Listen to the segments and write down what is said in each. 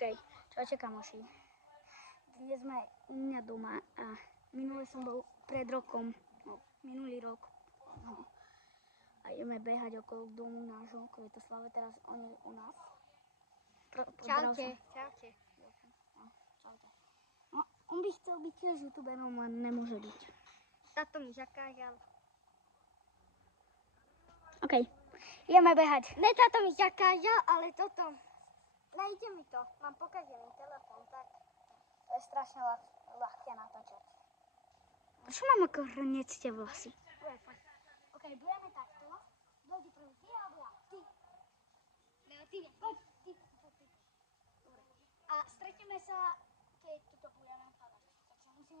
OK, čaute kamoši. Dnes sme u mňa doma a minule som bol pred rokom, minulý rok. A ideme behať okolo domu nášho Kvetoslave, teraz on je u nás. Čaute. Čaute. No, on by chcel byť tiež youtuberom, len nemôže byť. Tato mi zakážal. OK, ideme behať. Ne, táto mi zakážal, ale toto. Nejde mi to. Mám pokazený telefón, tak. To je strašne ľahké natáčať. Čo mám ako hrnecte vlasy? OK, budeme takto. Dojde prvý ty alebo ja? Ty. No, ty. Poď, ty. Dobre. A stretneme sa, keď toto budeme padať. Takže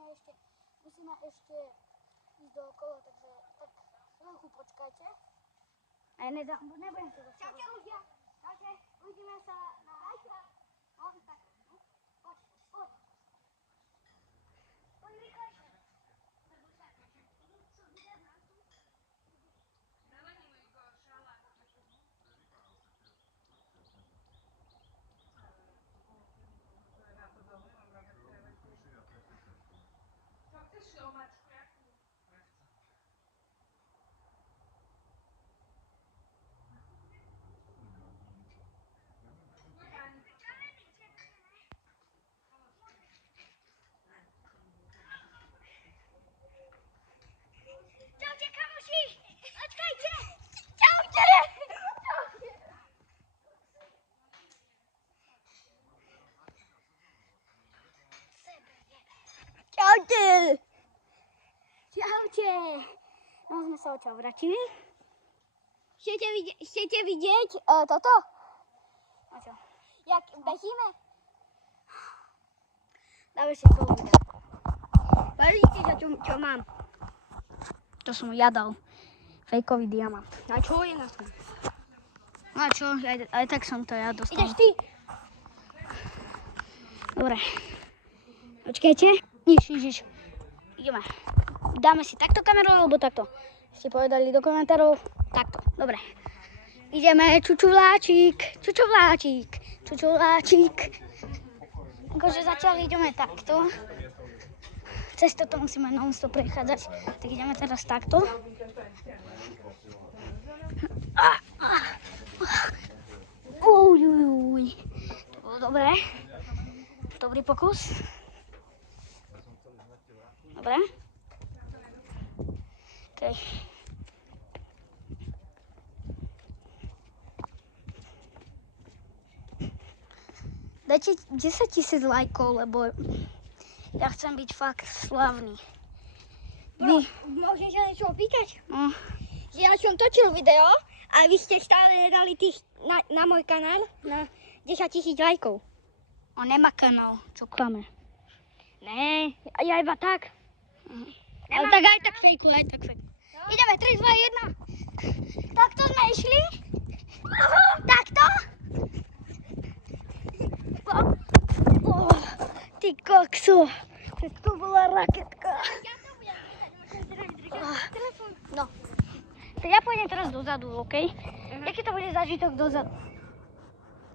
musíme ešte ísť dookolo, takže tak chvíľku počkajte. A ja nebudem sa zastavovať. Čaute ľudia. Čaute, uvidíme sa na ajka. No, tak. Poď. Poď rýchlejšie. Čaute, kamoši. Počkajte. Čaute! Čaute! No sme sa odtiaľ vrátili. Chcete vidieť Toto? A čo? jak bežíme? Dáme si celú video. Pozrite sa, čo mám. To som ja dal. Fejkový diamant. A čo je na tom? No a čo? Aj tak som to ja dostal. Ideš ty? Dobre. Počkajte. Ježiš. Ideme. Dáme si takto kameru alebo takto? Ste povedali do komentárov. Takto. Dobre. Ideme. Čučuvláčik. Akože začali ideme takto. Cez toto musíme non-stop prechádzať. Tak ideme teraz takto. Uj. To bolo dobré. Dobrý pokus. Dobre. Okay. Dajte 10 000 lajkov, lebo ja chcem byť fakt slavný. Vy? Môžem sa niečo opýtať? No, Že ja som točil video a vy ste stále nedali tých na môj kanál na 10 000 lajkov. on nemá kanál, čo klame. Ne, ja iba tak. Ale tak aj tak fejku, Ideme, 3, 2, 1. Takto sme išli. Takto. Ty kokso. To bola raketka. Ja to budem držať telefón. No. Tak ja pôjdem teraz dozadu, OK? Jaký to bude zážitok dozadu?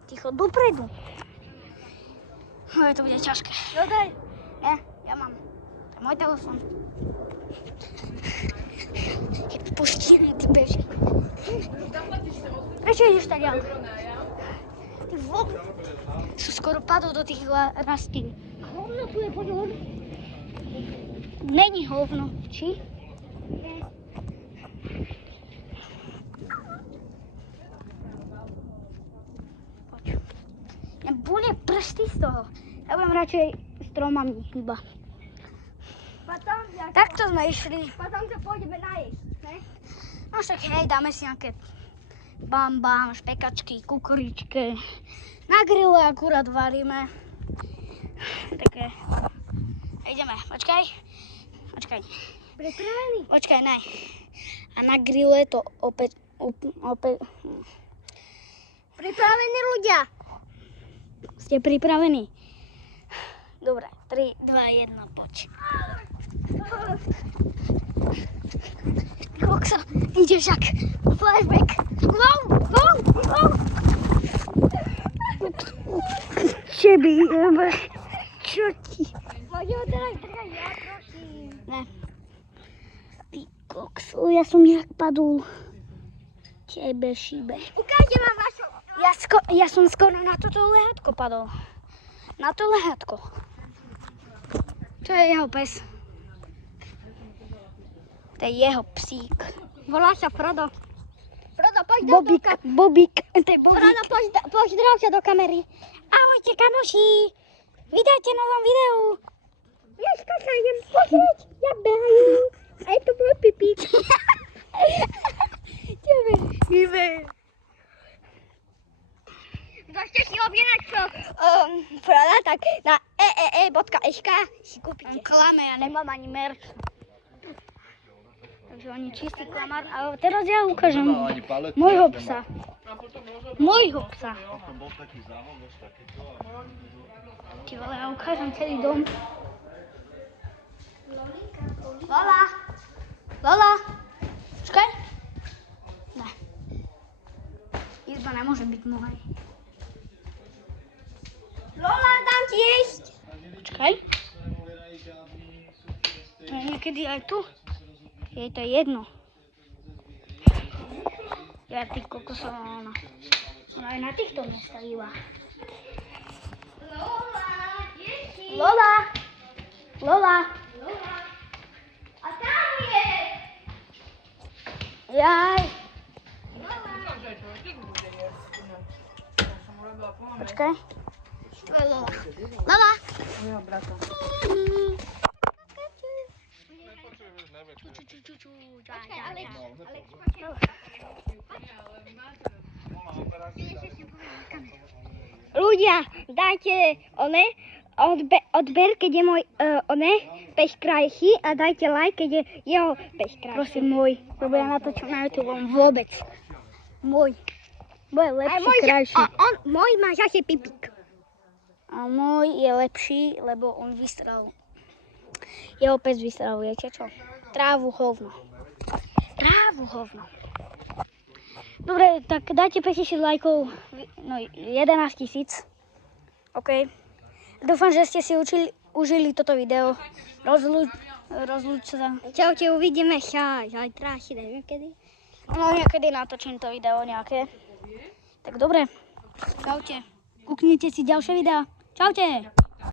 Ticho, dopredu. No, to bude ťažké. No daj. Nie, ja mám. To je môj telefon. Je puštený, ty beží. Prečo ideš tak ďalej? Ty sú skoro padol do tých rastlín. Hovno tu je, poď von. Není hovno, či? Poď. Bude prsty z toho. Ja budem radšej stromami iba. Takto sme išli. Potom sa pôjdeme najesť, ne? No však hej, dáme si nejaké bambam, špekačky, kukuričky. Na grille akurát varíme. Také. Ideme, počkaj. Pripravený? Počkaj, ne. A na grille to opäť. Pripravení ľudia. Ste pripravení? Dobre, 3, 2, 1, poď. Koksa, ideš jak flashback. Wow. Čeby, čo ti? Poď odraj, ja prosím. Ne. Ty koksu, ja som jak padul. Tebe šíbe. Ukážte vám vašu. Ja som skoro na toto lehátko padol. Na to lehátko. To je jeho pes. To je jeho psík. Volá sa Frodo. Frodo, poď do Bobík. To je Bobík. Frodo, pozdrav sa do kamery. Ahojte, kamoši. Vydajte novom videu. Dneska sa idem pozrieť, jak behajú. A je to môj pipík. Tebe šíbe. Kto ste si objednať Froda, tak na eee.sk si kúpite. Klame, ja nemám ani merch. Takže oni čistý klamár. A teraz ja ukážem môjho psa. Môjho psa. Ty vole, ja ukážem celý dom. Lola. Lola. Počkaj. Ne. Izba nemôže byť moja. Lola, dám ti jesť. Počkaj. Niekedy aj tu. Je to jedno. Ja ty kokosová ona. Ona aj na týchto miestach iba. Lola, deti. Lola. Lola. Lola. A tam je. Jaj. Počkaj. To je Lola. Lola. Mojho brata. Počkaj, Alex. Ľudia, dajte odber, keď je môj pes krajší a dajte like, keď je jeho pes krajší. Prosím, môj. Lebo ja natočím na YouTube vôbec. Môj. Môj je lepší, krajší. Môj má zase pipík. A môj je lepší, lebo on vystral. Jeho pes vystral, viete čo? Trávu hovno. Dobre, tak dajte 5000 lajkov. No, 11 000. OK. Dúfam, že ste si užili toto video. Rozlúč sa. Čaute, uvidíme sa zajtra, asi neviem kedy. No, niekedy natočím to video nejaké. Tak dobre. Čaute. Kúknite si ďalšie videá. Čaute.